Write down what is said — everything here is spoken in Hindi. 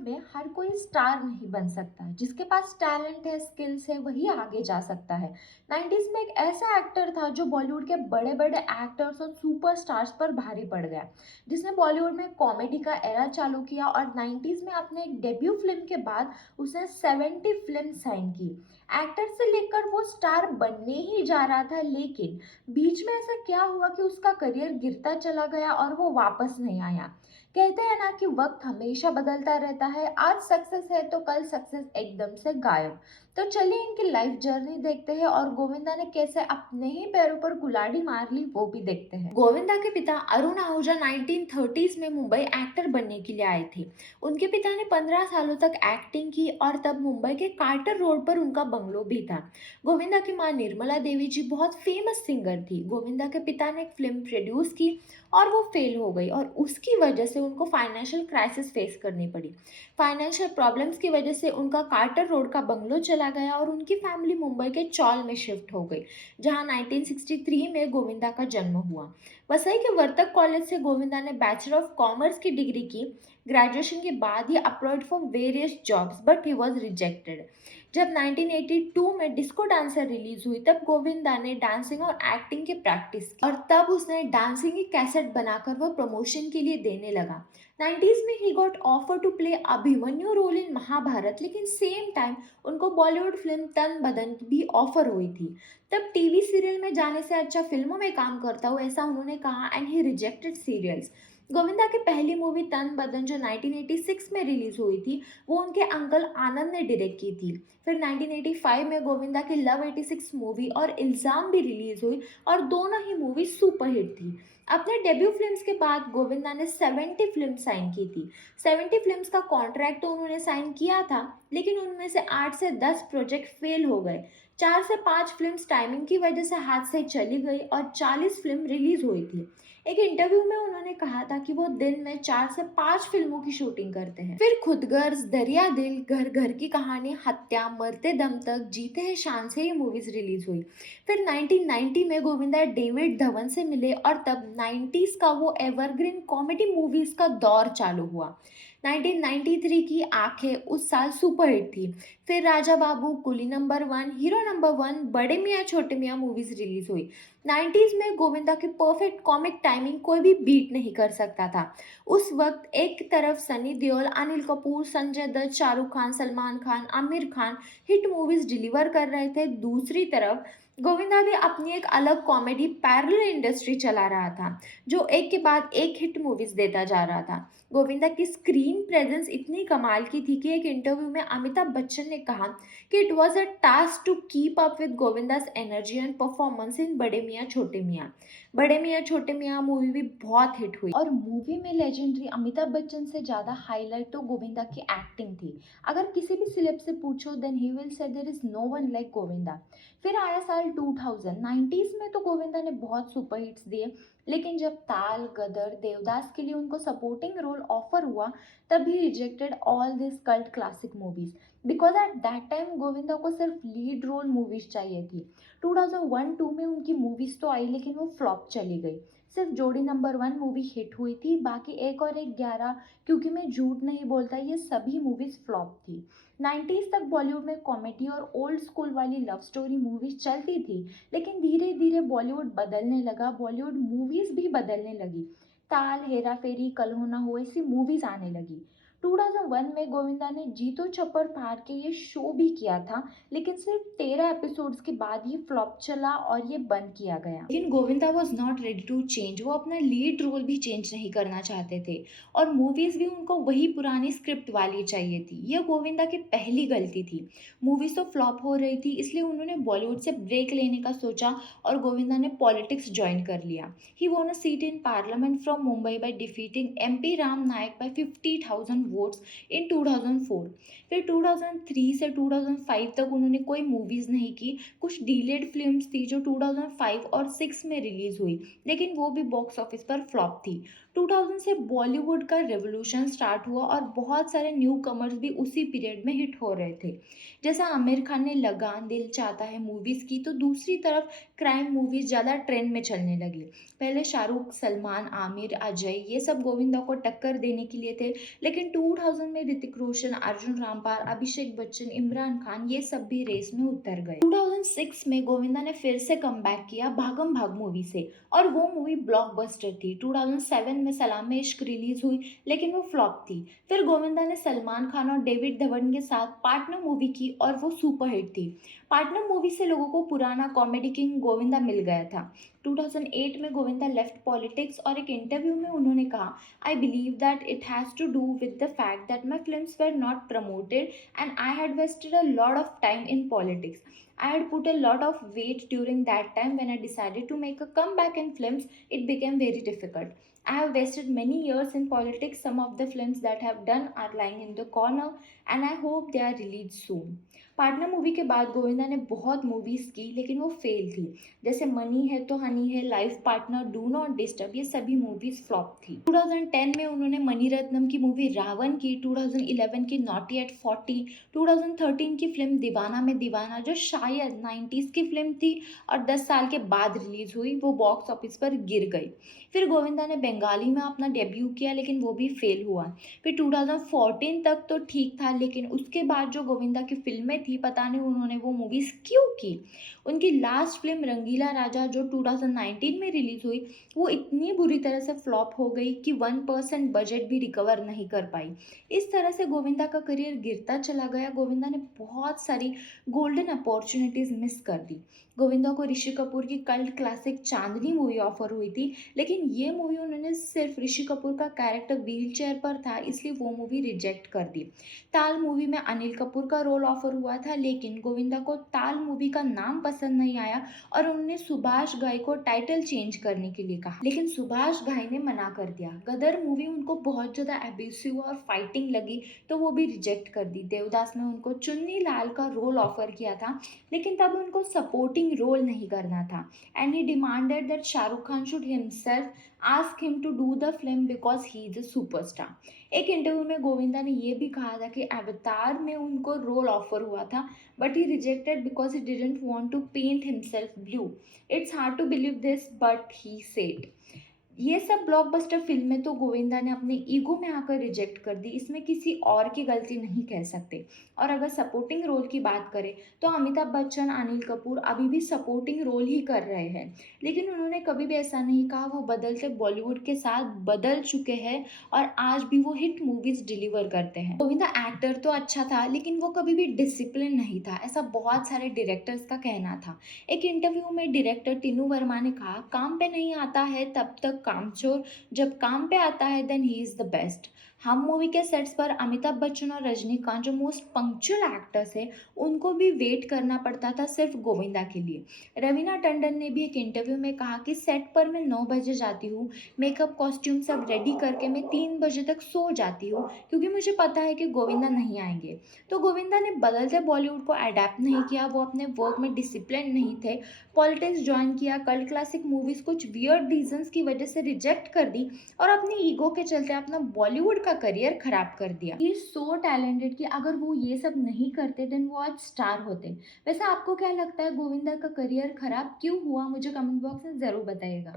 में हर कोई स्टार नहीं बन सकता। जिसके पास टैलेंट है, स्किल्स है, वही आगे जा सकता है। 90s में एक ऐसा एक्टर था जो बॉलीवुड के बड़े बड़े एक्टर्स और सुपरस्टार्स पर भारी पड़ गया, जिसने बॉलीवुड में कॉमेडी का एरा चालू किया। और 90s में अपने एक डेब्यू फिल्म के बाद उसने 70 फिल्म साइन की। एक्टर से लेकर वो स्टार बनने ही जा रहा था, लेकिन बीच में ऐसा क्या हुआ कि उसका करियर गिरता चला गया और वो वापस नहीं आया। कहते हैं ना कि वक्त हमेशा बदलता रहता है, आज सक्सेस है तो कल सक्सेस एकदम से गायब। तो चलिए इनकी लाइफ जर्नी देखते हैं और गोविंदा ने कैसे अपने ही पैरों पर कुल्हाड़ी मार ली वो भी देखते हैं। गोविंदा के पिता अरुण आहूजा 1930s में मुंबई एक्टर बनने के लिए आए थे। उनके पिता ने 15 सालों तक एक्टिंग की और तब मुंबई के कार्टर रोड पर उनका बंगलो भी था। गोविंदा की मां निर्मला देवी जी बहुत फेमस सिंगर थी। गोविंदा के पिता ने एक फिल्म प्रोड्यूस की और वो फेल हो गई और उसकी वजह से उनको फाइनेंशियल क्राइसिस फेस करनी पड़ी। फाइनेंशियल प्रॉब्लम्स की वजह से उनका कार्टर रोड का बंगलो चला गया और उनकी फैमिली मुंबई के चौल में शिफ्ट हो गई, जहां 1963 में गोविंदा का जन्म हुआ। वसई के वर्तक कॉलेज से गोविंदा ने बैचलर ऑफ कॉमर्स की डिग्री की। ग्रेजुएशन के बाद ही applied for various jobs but he was rejected. जब 1982 में डिस्को डांसर रिलीज हुई तब गोविंदा ने डांसिंग और एक्टिंग की प्रैक्टिस की और तब उसने डांसिंग की कैसेट बनाकर वो प्रमोशन के लिए देने लगा। 90s में ही got offer to play Abhimanyu role in Mahabharat, लेकिन सेम टाइम उनको बॉलीवुड फिल्म तन बदन की भी ऑफर हुई थी। तब टीवी सीरियल में जाने से अच्छा फिल्मों में काम करता हूँ, ऐसा उन्होंने कहा and he rejected serials. Govinda की पहली मूवी तन बदन जो 1986 में रिलीज हुई थी, वो उनके अंकल आनंद ने डायरेक्ट की थी। फिर 1985 में गोविंदा की लव 86 मूवी और इल्जाम भी रिलीज हुई और दोनों ही मूवी सुपरहिट थी। अपने डेब्यू फिल्म्स के बाद गोविंदा ने 70 फिल्म साइन की थी। 70 फिल्म्स का कॉन्ट्रैक्ट तो उन्होंने साइन किया था, लेकिन उनमें से 8 से 10 प्रोजेक्ट फेल हो गए। 4 से 5 फिल्म्स टाइमिंग की वजह से हाथ से चली गई और 40 फिल्म रिलीज हुई थी। एक इंटरव्यू में उन्होंने कहा था कि वो दिन में 4 से 5 फिल्मों की शूटिंग करते हैं। फिर खुदगर्ज, दरिया दिल, घर घर की कहानी, हत्या, मरते दम तक, जीते हैं शान से ये मूवीज रिलीज हुई। फिर 1990 में गोविंदा डेविड धवन से मिले और तब 90s का वो एवरग्रीन कॉमेडी मूवीज का दौर चालू हुआ। 1993 की आंखें उस साल सुपरहिट थी। फिर Raja Babu, Coolie number one, hero number one, Bade Miyan छोटे मियाँ मूवीज रिलीज हुई। 90s में गोविंदा की परफेक्ट कॉमिक टाइमिंग कोई भी बीट नहीं कर सकता था। उस वक्त एक तरफ Sunny Deol, Anil Kapoor, Sanjay Dutt, Shahrukh Khan, Salman Khan, Aamir Khan hit movies deliver कर रहे थे। दूसरी तरफ गोविंदा भी अपनी एक अलग कॉमेडी पैरेलल इंडस्ट्री चला रहा था, जो एक के बाद एक हिट मूवीज देता जा रहा था। गोविंदा की स्क्रीन प्रेजेंस इतनी कमाल की थी कि एक इंटरव्यू में अमिताभ बच्चन ने कहा कि it was a task to keep up with Govinda's energy and performance in Bade Miyan छोटे मियाँ। बड़े मियाँ छोटे मियाँ मूवी भी बहुत हिट हुई और मूवी में लेजेंडरी अमिताभ बच्चन से ज़्यादा हाईलाइट तो गोविंदा की एक्टिंग थी। अगर किसी भी सिलेब से पूछो then he will say there is no one like Govinda. फिर आया साल 2000। 90s में तो गोविंदा ने बहुत सुपरहिट्स दिए, लेकिन जब ताल, गदर, देवदास के लिए उनको सपोर्टिंग रोल ऑफर हुआ, तब ही rejected all this cult classic movies because at that time Govinda को सिर्फ लीड रोल मूवीज चाहिए थी। 2001-2 में उनकी मूवीज तो आई, लेकिन वो फ्लॉप चली गई। सिर्फ जोड़ी नंबर वन मूवी हिट हुई थी, बाकी एक और एक 11, क्योंकि मैं झूठ नहीं बोलता, ये सभी मूवीज फ्लॉप थी। 90s तक बॉलीवुड में कॉमेडी और ओल्ड स्कूल वाली लव स्टोरी मूवीज चलती थी, लेकिन धीरे धीरे बॉलीवुड बदलने लगा, बॉलीवुड मूवीज भी बदलने लगी। ताल, हेरा फेरी, कल हो ना हो ऐसी मूवीज आने लगी। 2001 में गोविंदा ने जीतो छप्पर फाड़ के ये शो भी किया था, लेकिन सिर्फ 13 एपिसोड्स के बाद ये फ्लॉप चला और ये बंद किया गया। लेकिन Govinda was not ready to change, वो अपना लीड रोल भी चेंज नहीं करना चाहते थे और मूवीज भी उनको वही पुरानी स्क्रिप्ट वाली चाहिए थी। ये गोविंदा की पहली गलती थी। मूवीज तो फ्लॉप हो रही थी, इसलिए उन्होंने बॉलीवुड से ब्रेक लेने का सोचा और गोविंदा ने पॉलिटिक्स ज्वाइन कर लिया। He won a seat in parliament from Mumbai by defeating MP Ram Naik by 50,000 votes in 2004। फिर 2003 से 2005 तक उन्होंने कोई मूवीज नहीं की। कुछ डीलेड फिल्म्स थी जो 2005 और 6 में रिलीज हुई, लेकिन वो भी बॉक्स ऑफिस पर फ्लॉप थी। 2000 से बॉलीवुड का रेवोल्यूशन स्टार्ट हुआ और बहुत सारे न्यू कमर्स भी उसी पीरियड में हिट हो रहे थे। जैसा आमिर खान ने लगान, दिल चाहता है मूवीज़ की, तो दूसरी तरफ क्राइम मूवीज़ ज़्यादा ट्रेंड में चलने लगी। पहले शाहरुख, सलमान, आमिर, अजय ये सब गोविंदा को टक्कर देने के लिए थे, लेकिन 2000 में ऋतिक रोशन, अर्जुन रामपाल, अभिषेक बच्चन, इमरान खान ये सब भी रेस में उतर गए। 2006 में गोविंदा ने फिर से कमबैक किया भागम भाग मूवी से, और वो मूवी ब्लॉकबस्टर थी। 2007 में सलाम में इश्क रिलीज हुई, लेकिन वो फ्लॉप थी। फिर गोविंदा ने सलमान खान और डेविड धवन के साथ पार्टनर मूवी की और वो सुपरहिट थी। पार्टनर मूवी से लोगों को पुराना कॉमेडी किंग गोविंदा मिल गया था। 2008 में गोविंदा लेफ्ट पॉलिटिक्स और एक इंटरव्यू में उन्होंने कहा, I believe that it has to do with the fact that my films were not promoted and I had wasted a lot of time in politics. I had put a lot of weight during that time. When I decided to make a comeback in films, it became very difficult. I have wasted many years in politics. Some of the films that I have done are lying in the corner and I hope they are released soon. Partner movie के बाद गोविंदा ने बहुत मूवीज़ की, लेकिन वो फेल थी। जैसे मनी है तो हनी है, life partner, do not disturb, ये सभी मूवीज़ फ्लॉप थी। 2010 में उन्होंने मणिरत्नम की मूवी रावण की, 2011 की नॉटी एट 40, 2013 की फिल्म दीवाना में दीवाना जो शायद 90s की फिल्म थी और 10 साल के बाद रिलीज हुई, वो बॉक्स ऑफिस पर गिर गई। फिर गोविंदा ने बंगाली में अपना डेब्यू किया, लेकिन वो भी फेल हुआ। फिर 2014 तक तो ठीक था, लेकिन उसके बाद जो गोविंदा की फिल्में थी, पता नहीं उन्होंने वो मूवीज़ क्यों की। उनकी लास्ट फिल्म रंगीला राजा जो 2019 में रिलीज हुई, वो इतनी बुरी तरह से फ्लॉप हो गई कि 1% बजट भी रिकवर नहीं कर पाई। इस तरह से गोविंदा का करियर गिरता चला गया। गोविंदा ने बहुत सारी गोल्डन अपॉर्चुनिटीज़ मिस कर दी। गोविंदा को ऋषि कपूर की कल्ट क्लासिक चांदनी मूवी ऑफर हुई थी, लेकिन ये मूवी उन्होंने सिर्फ ऋषि कपूर का कैरेक्टर व्हील चेयर पर था, इसलिए वो मूवी रिजेक्ट कर दी। ताल मूवी में अनिल कपूर का रोल ऑफर हुआ था, लेकिन गोविंदा को ताल मूवी का नाम पसंद नहीं आया और उन्होंने सुभाष घाई को टाइटल चेंज करने के लिए कहा, लेकिन सुभाष घाई ने मना कर दिया। गदर मूवी उनको बहुत ज़्यादा एब्यूसिव और फाइटिंग लगी, तो वो भी रिजेक्ट कर दी। देवदास में उनको चुन्नी लाल का रोल ऑफर किया था, लेकिन तब उनको सपोर्टिंग रोल नहीं करना था, and he demanded that Shahrukh Khan should himself ask him to do the film because he is a superstar. एक इंटरव्यू में गोविंदा ने ये भी कहा था कि अवतार में उनको रोल ऑफर हुआ था, but he rejected because he didn't want to paint himself blue. It's hard to believe this, but he said. ये सब ब्लॉकबस्टर फिल्में तो गोविंदा ने अपने ईगो में आकर रिजेक्ट कर दी, इसमें किसी और की गलती नहीं कह सकते। और अगर सपोर्टिंग रोल की बात करें तो अमिताभ बच्चन, अनिल कपूर अभी भी सपोर्टिंग रोल ही कर रहे हैं, लेकिन उन्होंने कभी भी ऐसा नहीं कहा। वो बदलते बॉलीवुड के साथ बदल चुके हैं और आज भी वो हिट मूवीज डिलीवर करते हैं। गोविंदा एक्टर तो अच्छा था, लेकिन वो कभी भी डिसिप्लिन नहीं था, ऐसा बहुत सारे डायरेक्टर्स का कहना था। एक इंटरव्यू में डायरेक्टर टीनू वर्मा ने कहा, काम पे नहीं आता है तब तक कामचोर, जब काम पे आता है then he is the best. हम मूवी के सेट्स पर अमिताभ बच्चन और रजनीकांत जो मोस्ट पंक्चुअल एक्टर्स हैं, उनको भी वेट करना पड़ता था सिर्फ गोविंदा के लिए। रवीना टंडन ने भी एक इंटरव्यू में कहा कि सेट पर मैं 9 बजे जाती हूँ, मेकअप कॉस्ट्यूम सब रेडी करके मैं 3 बजे तक सो जाती हूँ, क्योंकि मुझे पता है कि गोविंदा नहीं आएंगे। तो गोविंदा ने बदलते बॉलीवुड को अडेप्ट नहीं किया, वो अपने वर्क में डिसिप्लिन नहीं थे, पॉलिटिक्स ज्वाइन किया, कल्ट क्लासिक मूवीज़ कुछ वियर्ड रीजंस की वजह से रिजेक्ट कर दी और अपनी ईगो के चलते अपना बॉलीवुड का करियर खराब कर दिया। ही सो टैलेंटेड कि अगर वो ये सब नहीं करते देन वो आज स्टार होते। वैसे आपको क्या लगता है, गोविंदा का करियर खराब क्यों हुआ? मुझे कमेंट बॉक्स में ज़रूर बताइएगा।